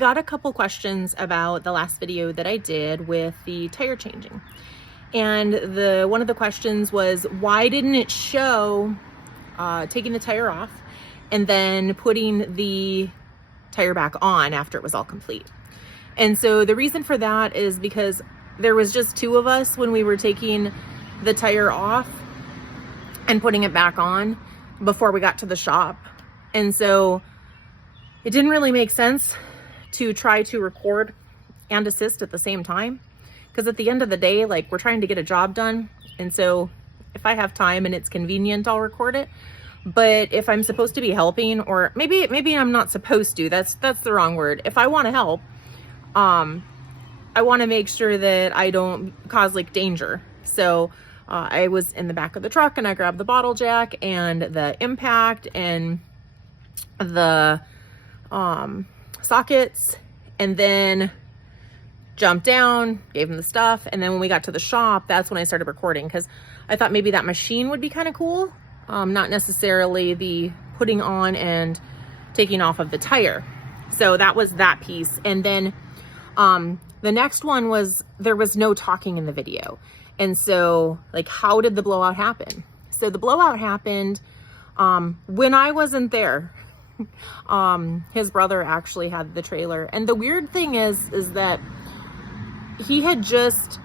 Got a couple questions about the last video that I did with the tire changing. And one of the questions was, why didn't it show taking the tire off and then putting the tire back on after it was all complete? And so the reason for that is because there was just two of us when we were taking the tire off and putting it back on before we got to the shop. And so it didn't really make sense to try to record and assist at the same time, because at the end of the day, like, we're trying to get a job done. And so if I have time and it's convenient, I'll record it. But if I'm supposed to be helping, or maybe I'm not supposed to, that's the wrong word. If I want to help, I want to make sure that I don't cause like danger. So I was in the back of the truck and I grabbed the bottle jack and the impact and the sockets, and then jumped down, gave him the stuff. And then when we got to the shop, that's when I started recording, because I thought maybe that machine would be kind of cool. Not necessarily the putting on and taking off of the tire. So that was that piece. And then the next one was, there was no talking in the video. And so, like, how did the blowout happen? So the blowout happened when I wasn't there. His brother actually had the trailer. And the weird thing is that he had just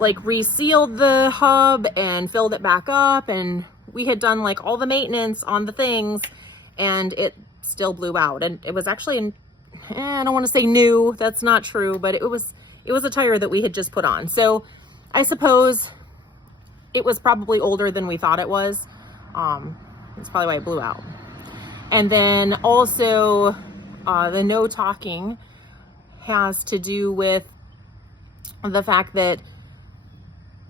like resealed the hub and filled it back up, and we had done like all the maintenance on the things, and it still blew out. And it was actually I don't want to say new, that's not true, but it was a tire that we had just put on. So I suppose it was probably older than we thought it was. That's probably why it blew out. And then also the no talking has to do with the fact that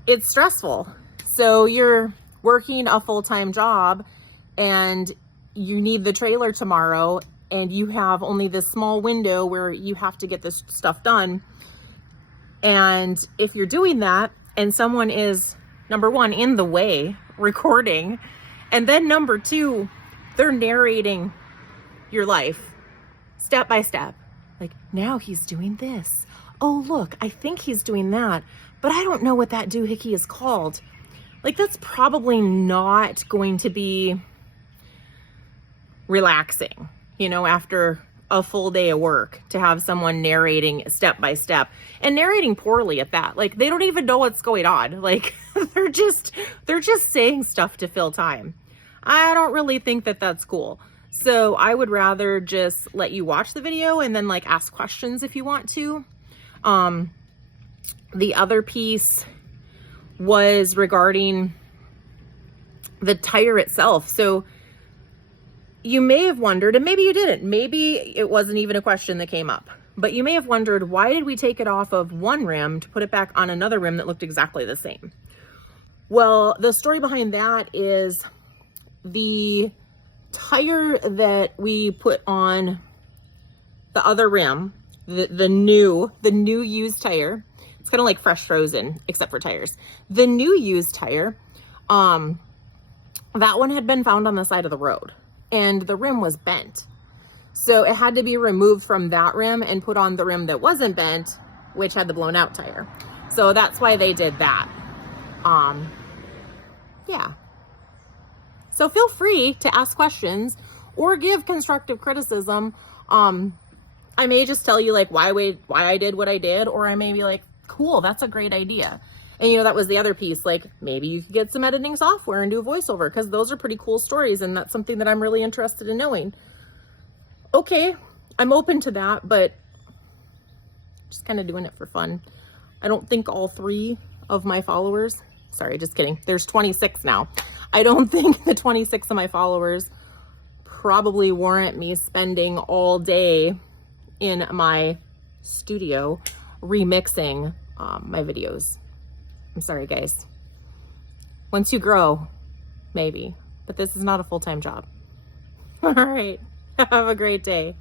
it's stressful. So you're working a full-time job and you need the trailer tomorrow, and you have only this small window where you have to get this stuff done. And if you're doing that and someone is, number one, in the way recording, and then number two, they're narrating your life step by step. Like, now he's doing this. Oh, look, I think he's doing that, but I don't know what that doohickey is called. Like, that's probably not going to be relaxing, you know, after a full day of work, to have someone narrating step by step, and narrating poorly at that. Like, they don't even know what's going on. Like, they're just saying stuff to fill time. I don't really think that that's cool. So I would rather just let you watch the video and then like ask questions if you want to. The other piece was regarding the tire itself. So you may have wondered, and maybe you didn't, maybe it wasn't even a question that came up, but you may have wondered, why did we take it off of one rim to put it back on another rim that looked exactly the same? Well, the story behind that is the tire that we put on the other rim, the new used tire, it's kind of like fresh frozen except for tires. The new used tire, that one had been found on the side of the road, and the rim was bent. So it had to be removed from that rim and put on the rim that wasn't bent, which had the blown out tire. So that's why they did that. Yeah. So feel free to ask questions or give constructive criticism. I may just tell you like why I did what I did, or I may be like, cool, that's a great idea. And you know, that was the other piece. Like, maybe you could get some editing software and do a voiceover, because those are pretty cool stories, and that's something that I'm really interested in knowing. Okay, I'm open to that, but just kind of doing it for fun. I don't think all 3 of my followers, sorry, just kidding, there's 26 now. I don't think the 26 of my followers probably warrant me spending all day in my studio remixing my videos. I'm sorry, guys. Once you grow, maybe, but this is not a full-time job. All right, have a great day.